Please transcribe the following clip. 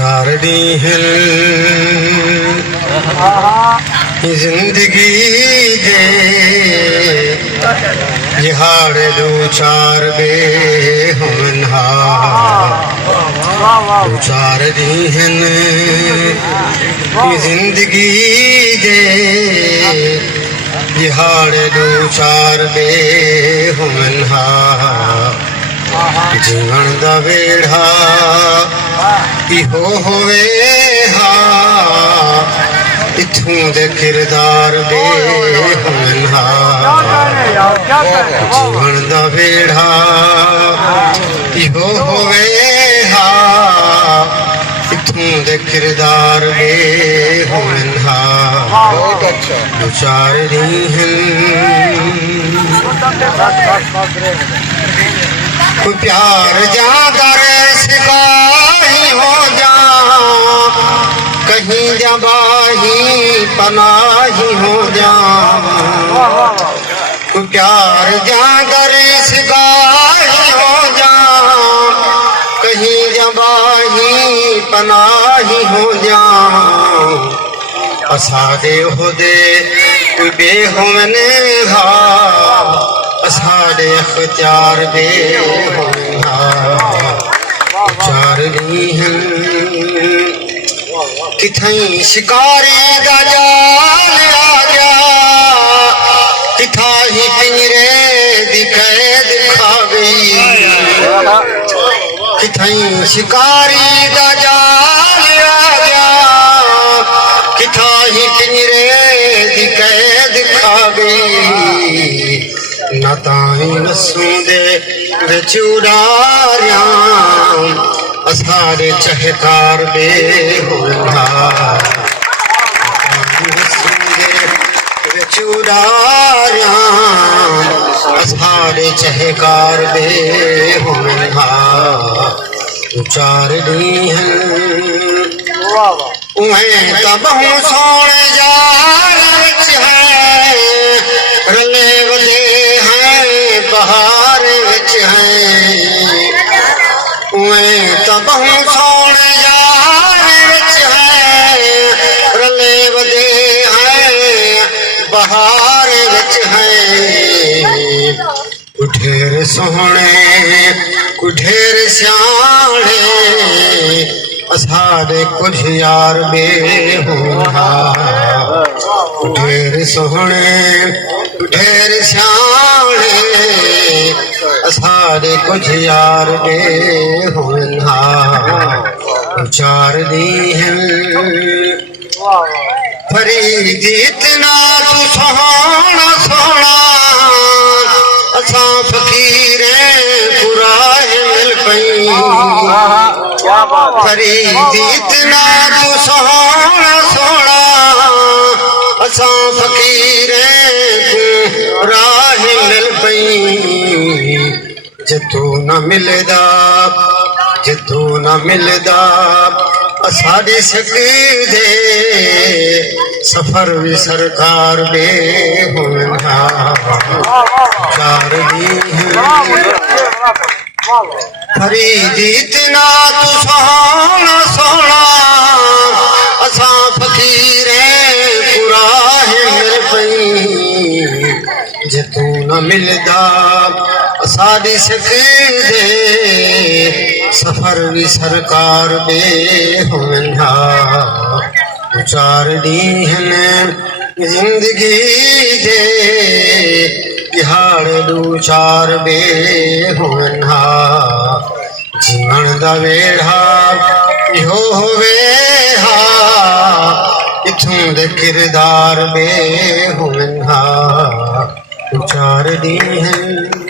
चार ॾींहं ज़िंदगी जे जिहाड़ दो चार बे हुनहा दो चार ॾींहं ज़िंदगी जे जिहाड़ दो चार बे हुनहा जीवन दा वेड़ा इहो होवे हा इथों दे किरदार दे हुनहा जीवन दा वेड़ा इहो होवे हा इथों दे किरदार दे हुनहा दो चार ॾींहं कोई प्यार जा कर सिपाही हो जा कहीं जबाही पनाही हो जा कोई प्यार जा कर सिपाही हो जा कहीं जबाही पनाही हो जा असादे होदे कोई बेहोने हा असादे अख्तियार दे होना चार ॾींहं किथई शिकारी दा जाल आ गया किथा ही पिंजरे दी कैद खा गई किथई शिकारी दा जाल आ गया किथा ही पिंजरे दी कैद खा गई नताई नसूं दे विच उड़ारियां असारे चहकार दे होना नसूं दे विच उड़ारियां असारे चहकार दे होना चार ॾींहं उहें तबहूं सोने यार विच है रले वले बहार विच है उहें तबहूं सोने यार विच है रले वले हैं बहार विच है कुठेर सोहणे कुठेर स्याणे असारे कुछ यार बे होना कुठेर सोहणे कुठेर स्याणे असारे कुछ यार बे होना चार ॾींहं फरीदी इतना तू सोहना सोहना असा फकीर पुराए मिल पई फरीदी इतना तू सोहना सोहना असा फकीर राह मिल पई जितू न मिलदा जितू न मिलदा असाडी सकदे सफर भी सरकार दे होना चार ॾींहं फरीदी इतना तू सोहना सोहना असा फकीर पुराह मिल पई जितू न मिलदा असाडी सकदे सफर भी सरकार दे होना चार ॾींहं ज़िंदगी जे दिहाड़ दो चार बे होना जीवन दा वेड़ा इहो होवे हा इथों दे किरदार बे होना चार ॾींहं